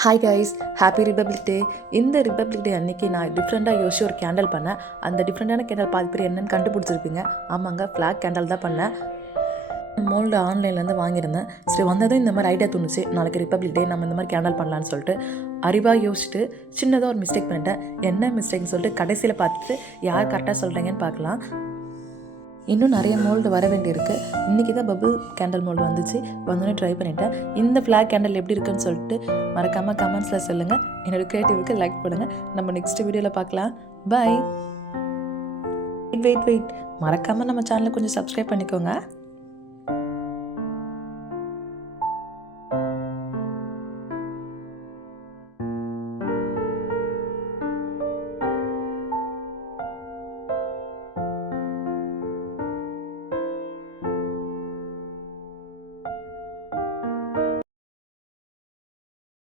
Hi guys, happy republic டே. இந்த republic டே அன்றைக்கி நான் டிஃப்ரெண்ட்டாக யோசிச்சு ஒரு கேண்டல் பண்ணேன். அந்த டிஃப்ரெண்ட்டான கேண்டல் பாதி பேர் என்னென்னு கண்டுபிடிச்சிருப்பீங்க. ஆமாங்க, ஃப்ளாக் கேண்டல் தான் பண்ணேன். மோல்டு ஆன்லைன்லேருந்து வாங்கியிருந்தேன். சரி, வந்ததும் இந்த மாதிரி ஐடியா தோணுச்சு, நாளைக்கு ரிபப்ளிக் டே நம்ம இந்த மாதிரி கேண்டல் பண்ணலான்னு சொல்லிட்டு அறிவாக யோசிச்சுட்டு சின்னதாக ஒரு மிஸ்டேக் பண்ணிட்டேன். என்ன மிஸ்டேக்னு சொல்லிட்டு கடைசியில் பார்த்துட்டு யார் கரெக்டாக சொல்கிறீங்கன்னு பார்க்கலாம். இன்னும் நிறைய மோல்டு வர வேண்டியிருக்கு. இன்றைக்கி தான் பபுள் கேண்டல் மோல்டு வந்துச்சு. வந்தோடனே ட்ரை பண்ணிட்டேன். இந்த ஃப்ளாக் கேண்டல் எப்படி இருக்குன்னு சொல்லிட்டு மறக்காமல் கமெண்ட்ஸில் சொல்லுங்கள். என்னோடய க்ரியேட்டிவ்க்கு லைக் பண்ணுங்கள். நம்ம நெக்ஸ்ட் வீடியோவில் பார்க்கலாம். பாய். வெயிட் மறக்காமல் நம்ம சேனலை கொஞ்சம் சப்ஸ்கிரைப் பண்ணிக்கோங்க.